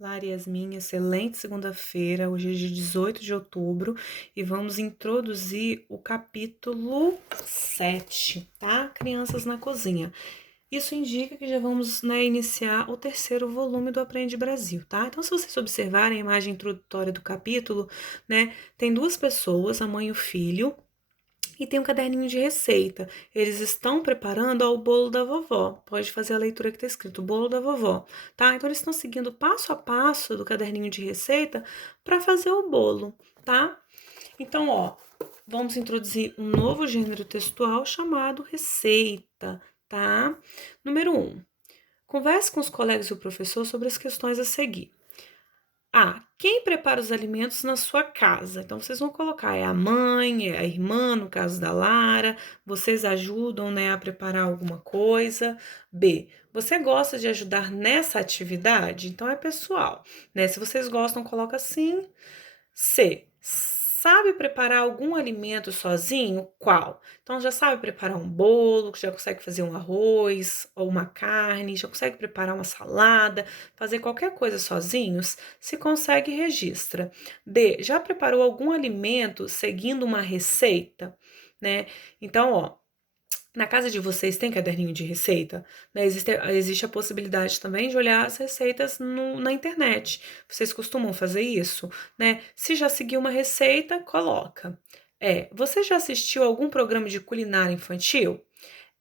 Lara e Yasmin, excelente segunda-feira. Hoje é dia 18 de outubro e vamos introduzir o capítulo 7, tá? Crianças na cozinha. Isso indica que já vamos, né, iniciar o terceiro volume do Aprende Brasil, tá? Então, se vocês observarem a imagem introdutória do capítulo, né, tem duas pessoas, a mãe e o filho, e tem um caderninho de receita. Eles estão preparando o bolo da vovó. Pode fazer a leitura que está escrito, bolo da vovó, tá? Então, eles estão seguindo passo a passo do caderninho de receita para fazer o bolo, tá? Então, ó, vamos introduzir um novo gênero textual chamado receita, tá? Número 1. Converse com os colegas e o professor sobre as questões a seguir. Quem prepara os alimentos na sua casa? Então, vocês vão colocar, é a mãe, é a irmã, no caso da Lara, vocês ajudam, né, a preparar alguma coisa. B, você gosta de ajudar nessa atividade? Então, é pessoal, né? Se vocês gostam, coloca sim. C, sabe preparar algum alimento sozinho? Qual? Então, já sabe preparar um bolo, já consegue fazer um arroz ou uma carne, já consegue preparar uma salada, fazer qualquer coisa sozinhos? Se consegue, registra. D, já preparou algum alimento seguindo uma receita? Né? Então, ó, na casa de vocês tem caderninho de receita? Né? Existe a possibilidade também de olhar as receitas na internet. Vocês costumam fazer isso? Né? Se já seguiu uma receita, coloca. Você já assistiu algum programa de culinária infantil?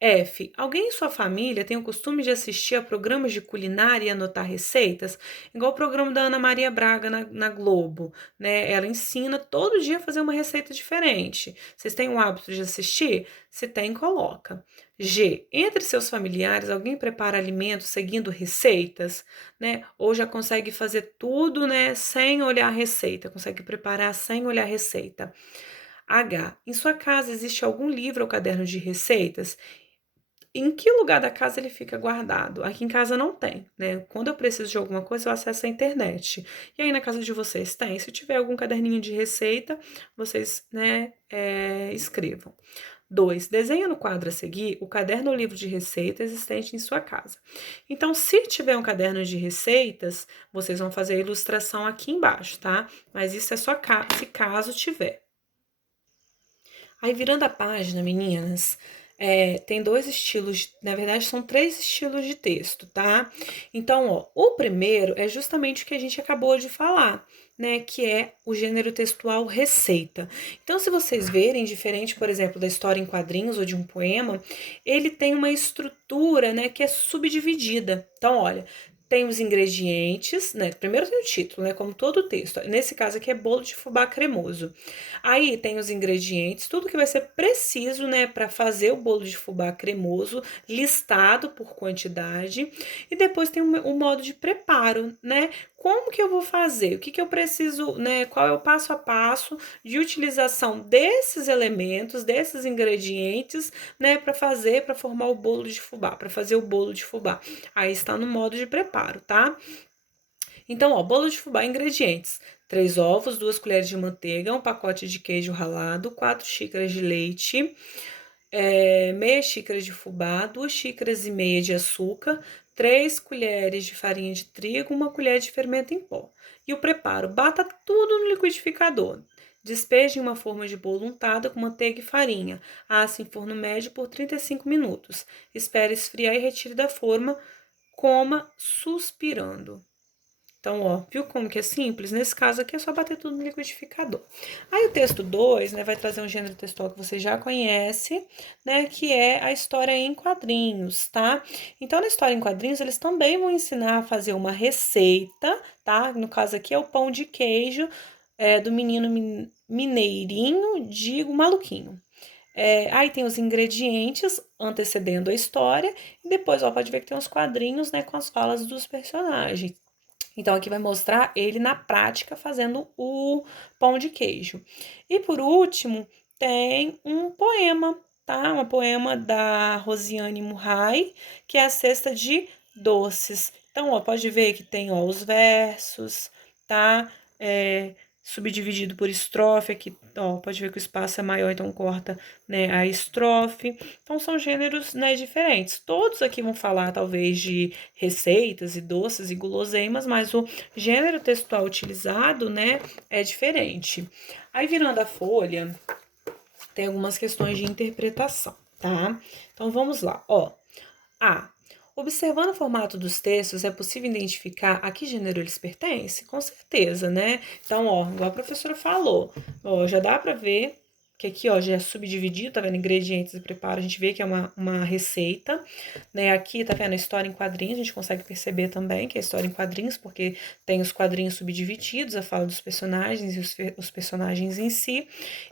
F. Alguém em sua família tem o costume de assistir a programas de culinária e anotar receitas? Igual o programa da Ana Maria Braga na Globo, né? Ela ensina todo dia a fazer uma receita diferente. Vocês têm o hábito de assistir? Se tem, coloca. G. Entre seus familiares, alguém prepara alimentos seguindo receitas, né? Ou já consegue fazer tudo, né, sem olhar a receita, consegue preparar sem olhar a receita. H. Em sua casa existe algum livro ou caderno de receitas? Em que lugar da casa ele fica guardado? Aqui em casa não tem, né? Quando eu preciso de alguma coisa, eu acesso a internet. E aí na casa de vocês tem? Se tiver algum caderninho de receita, vocês, né, escrevam. 2. Desenha no quadro a seguir o caderno ou livro de receita existente em sua casa. Então, se tiver um caderno de receitas, vocês vão fazer a ilustração aqui embaixo, tá? Mas isso é só se caso tiver. Aí, virando a página, meninas, tem dois estilos, na verdade, são três estilos de texto, tá? Então, ó, o primeiro é justamente o que a gente acabou de falar, né? Que é o gênero textual receita. Então, se vocês verem, diferente, por exemplo, da história em quadrinhos ou de um poema, ele tem uma estrutura, né, que é subdividida. Então, olha, tem os ingredientes, né? Primeiro tem o título, né? Como todo o texto. Nesse caso aqui é bolo de fubá cremoso. Aí tem os ingredientes, tudo que vai ser preciso, né, para fazer o bolo de fubá cremoso, listado por quantidade. E depois tem o modo de preparo, né? Como que eu vou fazer? O que que eu preciso, né? Qual é o passo a passo de utilização desses elementos, desses ingredientes, né, para formar o bolo de fubá, para fazer o bolo de fubá. Aí está no modo de preparo, tá? Então, ó, bolo de fubá, ingredientes: 3 ovos, 2 colheres de manteiga, um pacote de queijo ralado, 4 xícaras de leite, meia xícara de fubá, 2 xícaras e meia de açúcar, 3 colheres de farinha de trigo, uma colher de fermento em pó. E o preparo: bata tudo no liquidificador. Despeje em uma forma de bolo untada com manteiga e farinha. Asse em forno médio por 35 minutos. Espere esfriar e retire da forma. Coma suspirando. Então, ó, viu como que é simples? Nesse caso aqui é só bater tudo no liquidificador. Aí o texto 2, né, vai trazer um gênero textual que você já conhece, né, que é a história em quadrinhos, tá? Então, na história em quadrinhos, eles também vão ensinar a fazer uma receita, tá? No caso aqui é o pão de queijo do menino mineirinho, digo maluquinho. Aí tem os ingredientes antecedendo a história, e depois, ó, pode ver que tem os quadrinhos, né, com as falas dos personagens. Então, aqui vai mostrar ele na prática fazendo o pão de queijo. E por último, tem um poema, tá? Um poema da Rosiane Murray, que é a Cesta de Doces. Então, ó, pode ver que tem, ó, os versos, tá? subdividido por estrofe, aqui, ó, pode ver que o espaço é maior, então corta, né, a estrofe. Então, são gêneros, né, diferentes. Todos aqui vão falar, talvez, de receitas e doces e guloseimas, mas o gênero textual utilizado, né, é diferente. Aí, virando a folha, tem algumas questões de interpretação, tá? Então, vamos lá, ó. A. Observando o formato dos textos, é possível identificar a que gênero eles pertencem? Com certeza, né? Então, ó, igual a professora falou, ó, já dá pra ver que aqui, ó, já é subdividido, tá vendo? Ingredientes e preparo, a gente vê que é uma receita, né? Aqui, tá vendo? A história em quadrinhos, a gente consegue perceber também que é história em quadrinhos, porque tem os quadrinhos subdivididos, a fala dos personagens e os personagens em si.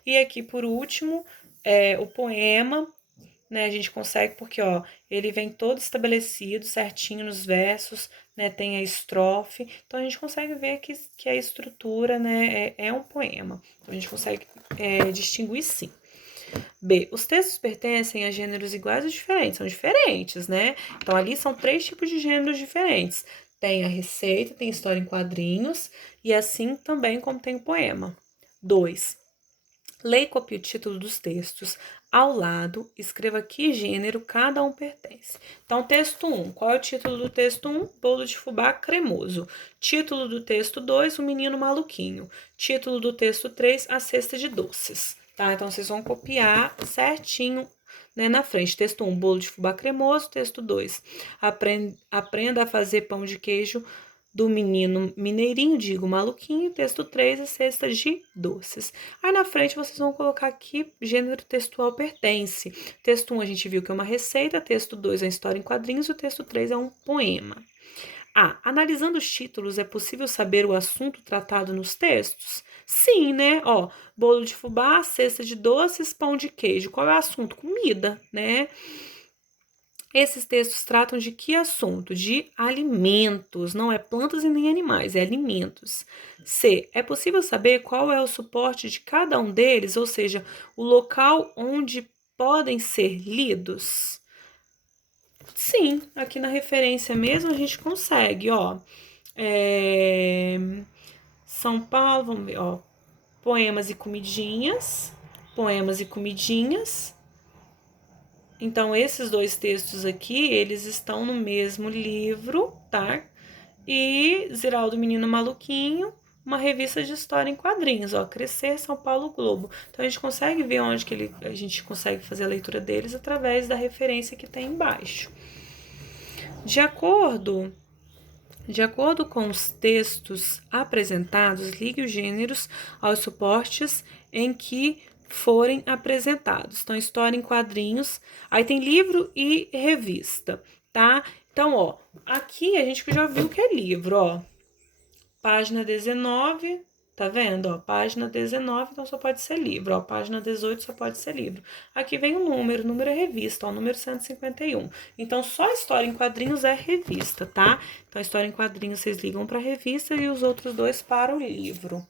E aqui, por último, o poema, né, a gente consegue porque, ó, ele vem todo estabelecido, certinho nos versos, né, tem a estrofe, então a gente consegue ver que a estrutura, né, é um poema, então a gente consegue distinguir sim. B. Os textos pertencem a gêneros iguais ou diferentes? São diferentes, né? Então ali são 3 tipos de gêneros diferentes. Tem a receita, tem história em quadrinhos, e assim também como tem o poema. 2. Leia e copie o título dos textos. Ao lado, escreva que gênero cada um pertence. Então, texto 1. Qual é o título do texto 1? Bolo de fubá cremoso. Título do texto 2, O Menino Maluquinho. Título do texto 3, A Cesta de Doces. Tá? Então, vocês vão copiar certinho, né, na frente. Texto 1, bolo de fubá cremoso. Texto 2, aprenda a fazer pão de queijo do menino mineirinho, digo maluquinho. Texto 3, a cesta de doces. Aí na frente vocês vão colocar aqui gênero textual pertence. Texto 1 a gente viu que é uma receita, texto 2 é uma história em quadrinhos, o texto 3 é um poema. Analisando os títulos, é possível saber o assunto tratado nos textos? Sim, né? Ó, bolo de fubá, cesta de doces, pão de queijo. Qual é o assunto? Comida, né? Esses textos tratam de que assunto? De alimentos, não é plantas e nem animais, é alimentos. C. É possível saber qual é o suporte de cada um deles, ou seja, o local onde podem ser lidos? Sim, aqui na referência mesmo a gente consegue, ó. São Paulo, vamos ver, ó. Poemas e comidinhas, poemas e comidinhas. Então, esses 2 textos aqui, eles estão no mesmo livro, tá? E Ziraldo Menino Maluquinho, uma revista de história em quadrinhos, ó, Crescer, São Paulo Globo. Então, a gente consegue ver onde que a gente consegue fazer a leitura deles através da referência que tem embaixo. De acordo com os textos apresentados, ligue os gêneros aos suportes em que forem apresentados. Então, história em quadrinhos, aí tem livro e revista, tá? Então, ó, aqui a gente já viu que é livro, ó. Página 19, tá vendo? Ó, página 19, então só pode ser livro. Ó, página 18 só pode ser livro. Aqui vem o número é revista, ó, número 151. Então, só história em quadrinhos é revista, tá? Então, a história em quadrinhos vocês ligam para a revista e os outros 2 para o livro.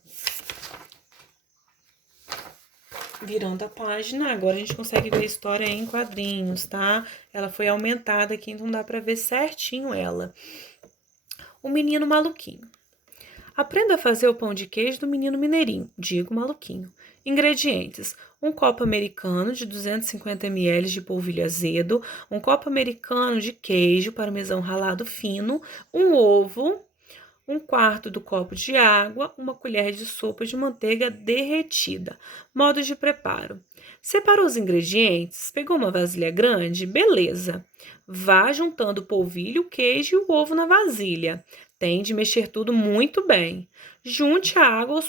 Virando a página, agora a gente consegue ver a história em quadrinhos, tá? Ela foi aumentada aqui, então dá para ver certinho ela. O Menino Maluquinho. Aprenda a fazer o pão de queijo do menino mineirinho, digo maluquinho. Ingredientes: um copo americano de 250 ml de polvilho azedo, um copo americano de queijo parmesão ralado fino, um ovo, um quarto do copo de água, uma colher de sopa de manteiga derretida. Modo de preparo: separou os ingredientes, pegou uma vasilha grande, beleza. Vá juntando o polvilho, o queijo e o ovo na vasilha. Tem de mexer tudo muito bem. Junte a água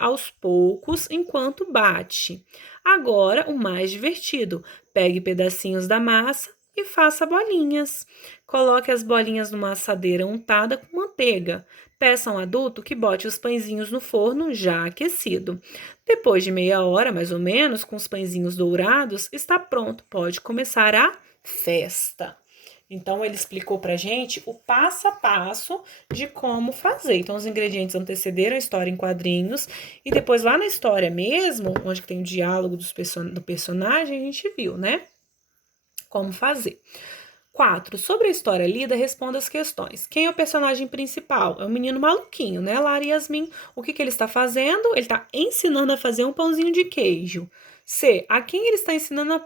aos poucos enquanto bate. Agora, o mais divertido: pegue pedacinhos da massa e faça bolinhas. Coloque as bolinhas numa assadeira untada com manteiga. Peça a um adulto que bote os pãezinhos no forno já aquecido. Depois de meia hora, mais ou menos, com os pãezinhos dourados, está pronto. Pode começar a festa. Então, ele explicou pra gente o passo a passo de como fazer. Então, os ingredientes antecederam a história em quadrinhos. E depois, lá na história mesmo, onde tem o diálogo do personagem, a gente viu, né? Como fazer. 4. Sobre a história lida, responda as questões. Quem é o personagem principal? É o menino maluquinho, né? Lara e Yasmin. O que ele está fazendo? Ele está ensinando a fazer um pãozinho de queijo. C. A quem ele está ensinando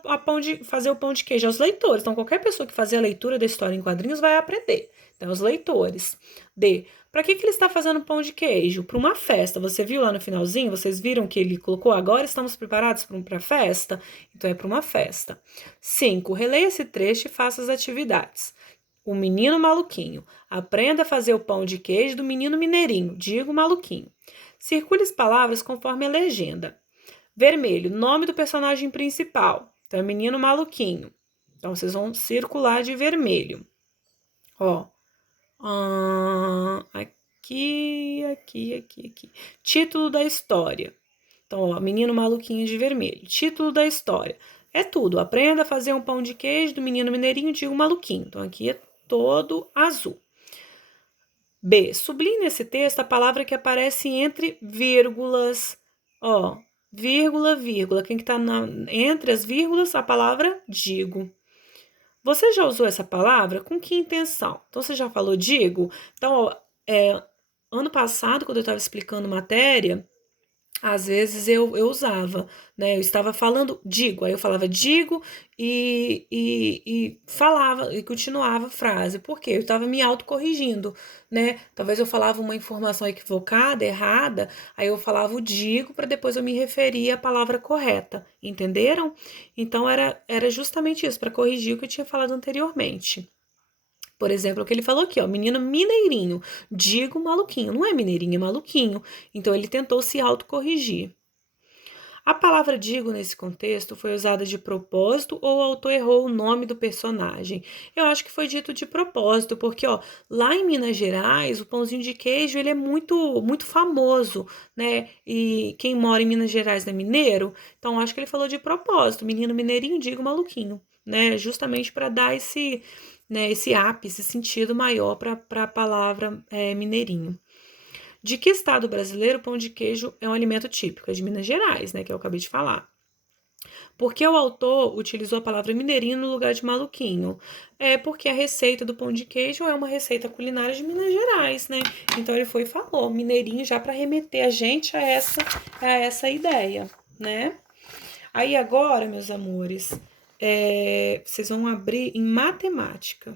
fazer o pão de queijo? Aos leitores. Então, qualquer pessoa que fazer a leitura da história em quadrinhos vai aprender. Então, os leitores. D. Para que ele está fazendo pão de queijo? Para uma festa. Você viu lá no finalzinho? Vocês viram que ele colocou agora estamos preparados para a festa? Então, é para uma festa. 5. Releia esse trecho e faça as atividades. O menino maluquinho. Aprenda a fazer o pão de queijo do menino mineirinho. Digo maluquinho. Circule as palavras conforme a legenda. Vermelho, nome do personagem principal. Então, é menino maluquinho. Então, vocês vão circular de vermelho. Ó. Aqui. Título da história. Então, ó, menino maluquinho de vermelho. Título da história. É tudo. Aprenda a fazer um pão de queijo do menino mineirinho de um maluquinho. Então, aqui é todo azul. B. Sublinhe nesse texto a palavra que aparece entre vírgulas. Ó, vírgula, vírgula. Quem que tá entre as vírgulas? A palavra digo. Você já usou essa palavra? Com que intenção? Então, você já falou digo? Então, ó, ano passado, quando eu estava explicando matéria, às vezes eu usava, né? Eu estava falando digo, aí eu falava digo e falava e continuava a frase, porque eu estava me autocorrigindo, né? Talvez eu falava uma informação equivocada, errada, aí eu falava o digo para depois eu me referir à palavra correta, entenderam? Então era justamente isso, para corrigir o que eu tinha falado anteriormente. Por exemplo, o que ele falou aqui, ó, menino mineirinho, digo maluquinho, não é mineirinho, é maluquinho. Então ele tentou se autocorrigir. A palavra digo nesse contexto foi usada de propósito ou o autor errou o nome do personagem? Eu acho que foi dito de propósito, porque ó, lá em Minas Gerais, o pãozinho de queijo ele é muito famoso, né? E quem mora em Minas Gerais é mineiro, então acho que ele falou de propósito, menino mineirinho, digo maluquinho, né? Justamente para dar esse ápice, esse sentido maior para a palavra mineirinho. De que estado brasileiro o pão de queijo é um alimento típico? É de Minas Gerais, né, que eu acabei de falar. Porque o autor utilizou a palavra mineirinho no lugar de maluquinho? É porque a receita do pão de queijo é uma receita culinária de Minas Gerais, né? Então ele foi e falou mineirinho já para remeter a gente a essa ideia, né? Aí agora, meus amores, vocês vão abrir em matemática.